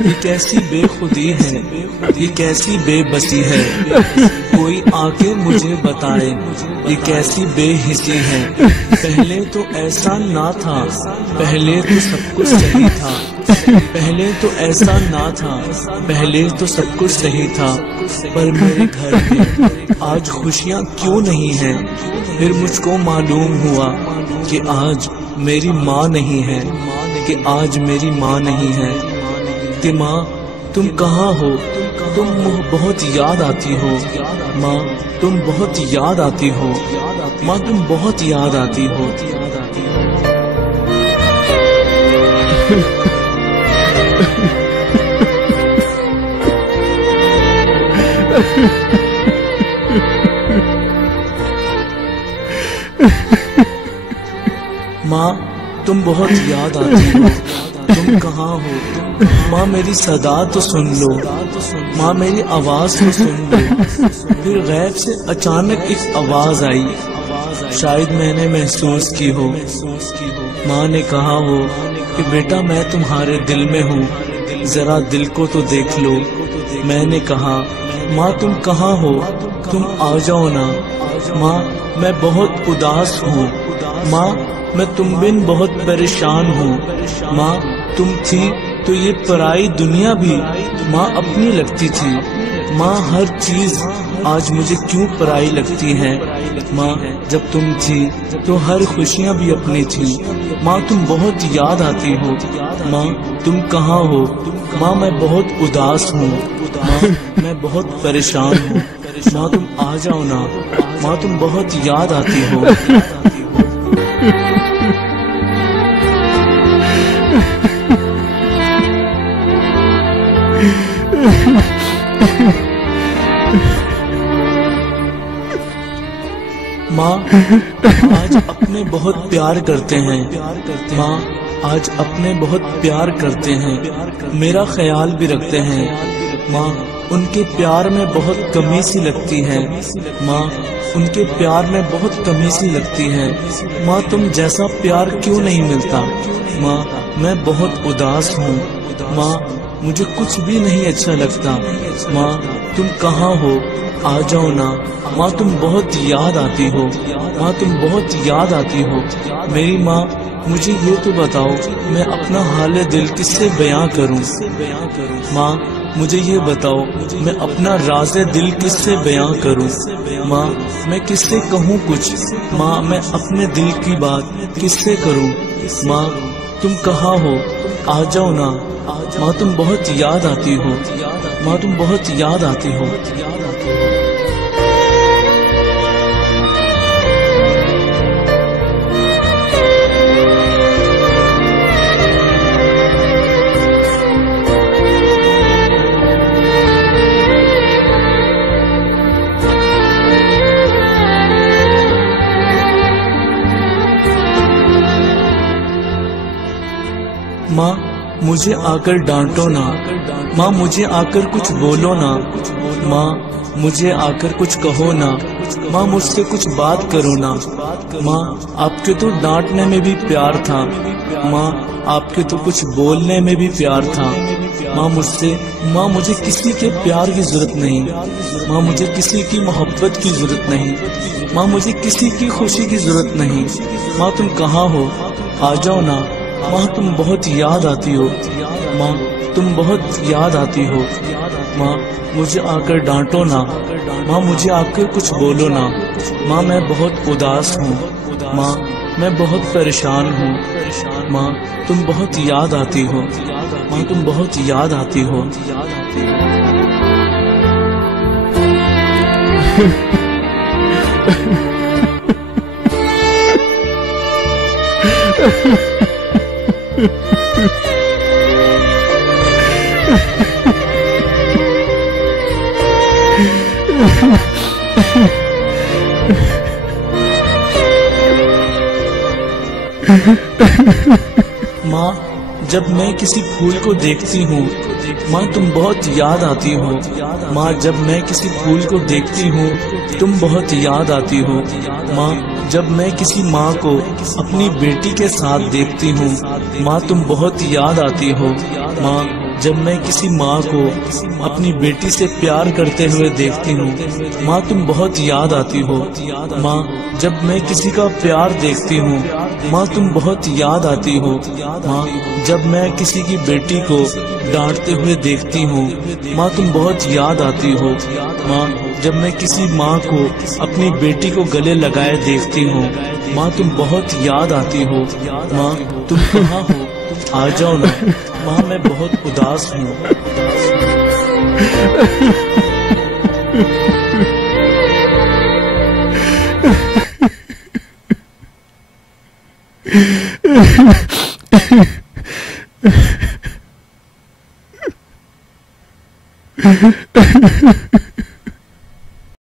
یہ کیسی بے خودی ہے، یہ کیسی بے بسی ہے، کوئی آ کے مجھے بتائے یہ کیسی بے حسی ہے۔ پہلے تو ایسا نہ تھا، پہلے تو سب کچھ صحیح تھا، پہلے تو ایسا نہ تھا، پہلے تو سب کچھ صحیح تھا، پر میرے گھر میں آج خوشیاں کیوں نہیں ہیں؟ پھر مجھ کو معلوم ہوا کہ آج میری ماں نہیں ہے، کہ آج میری ماں نہیں ہے، کہ ماں تم کہاں ہو، تم بہت یاد آتی ہو، ماں تم بہت یاد آتی ہو، ماں تم بہت یاد آتی ہو۔ ماں تم بہت یاد آتی ہو، تم کہاں ہو، ماں میری صدا تو سن لو، ماں میری آواز تو سن لو۔ پھر غیب سے اچانک ایک آواز آئی، شاید میں نے محسوس کی ہو، ماں نے کہا ہو کہ بیٹا میں تمہارے دل میں ہوں، ذرا دل کو تو دیکھ لو۔ میں نے کہا ماں تم کہاں ہو، تم آ جاؤ نا۔ ماں میں بہت اداس ہوں، ماں میں تم بن بہت پریشان ہوں، ماں تم تھی تو یہ پرائی دنیا بھی ماں اپنی لگتی تھی، ماں ہر چیز آج مجھے کیوں پرائی لگتی ہے؟ ماں جب تم تھی تو ہر خوشیاں بھی اپنی تھی، ماں تم بہت یاد آتی ہو، ماں تم کہاں ہو، ماں میں بہت اداس ہوں، ماں میں بہت پریشان ہوں، ماں تم آ جاؤ نا، ماں تم بہت یاد آتی ہو۔ ماں آج اپنے بہت پیار کرتے ہیں، ماں آج اپنے بہت پیار کرتے ہیں، میرا خیال بھی رکھتے ہیں، ماں ان کے پیار میں بہت کمی سی لگتی ہے، ماں ان کے پیار میں بہت کمی سی لگتی ہے، ماں تم جیسا پیار کیوں نہیں ملتا؟ ماں میں بہت اداس ہوں، ماں مجھے کچھ بھی نہیں اچھا لگتا، ماں تم کہاں ہو، آ جاؤ نا، ماں تم بہت یاد آتی ہو، ماں تم بہت یاد آتی ہو۔ میری ماں مجھے یہ تو بتاؤ میں اپنا حال دل کس سے بیاں کروں؟ ماں مجھے یہ بتاؤ میں اپنا راز دل کس سے بیاں کروں؟ ماں میں کس سے کہوں کچھ؟ ماں میں اپنے دل کی بات کس سے کروں؟ ماں تم کہاں ہو، آ جاؤ نا، ماں تم بہت یاد آتی ہو، ماں تم بہت یاد آتی ہو۔ ماں مجھے آ کر ڈانٹو نا، ماں مجھے آ کر کچھ بولو نا، ماں مجھے آ کر کچھ کہو نا، ماں مجھ سے کچھ بات کرو نا۔ ماں آپ کے تو ڈانٹنے میں بھی پیار تھا، ماں آپ کے تو کچھ بولنے میں بھی پیار تھا، ماں ماں مجھے کسی کے پیار کی ضرورت نہیں، ماں مجھے کسی کی محبت کی ضرورت نہیں، ماں مجھے کسی کی خوشی کی ضرورت نہیں۔ ماں تم کہاں ہو، آ جاؤ نا، ماں تم بہت یاد آتی ہو، ماں تم بہت یاد آتی ہو۔ ماں مجھے آ کر ڈانٹو نا، ماں مجھے آ کر کچھ بولو نا، ماں میں بہت اداس ہوں، ماں میں بہت پریشان ہوں، ماں تم بہت یاد آتی ہو، ماں تم بہت یاد آتی ہو۔ ماں جب میں کسی پھول کو دیکھتی ہوں ماں تم بہت یاد آتی ہو، ماں جب میں کسی پھول کو دیکھتی ہوں تم بہت یاد آتی ہو، ماں جب میں کسی ماں کو اپنی بیٹی کے ساتھ دیکھتی ہوں ماں تم بہت یاد آتی ہو، ماں جب میں کسی ماں کو اپنی بیٹی سے پیار کرتے ہوئے دیکھتی ہوں ماں تم بہت یاد آتی ہو، ماں جب میں کسی کا پیار دیکھتی ہوں ماں تم بہت یاد آتی ہو، ماں جب میں کسی کی بیٹی کو ڈانٹتے ہوئے دیکھتی ہوں ماں تم بہت یاد آتی ہو، ماں جب میں کسی ماں کو اپنی بیٹی کو گلے لگائے دیکھتی ہوں ماں تم بہت یاد آتی ہو، ماں تم کہاں ہو آ جاؤ نا، ماں میں بہت اداس ہوں۔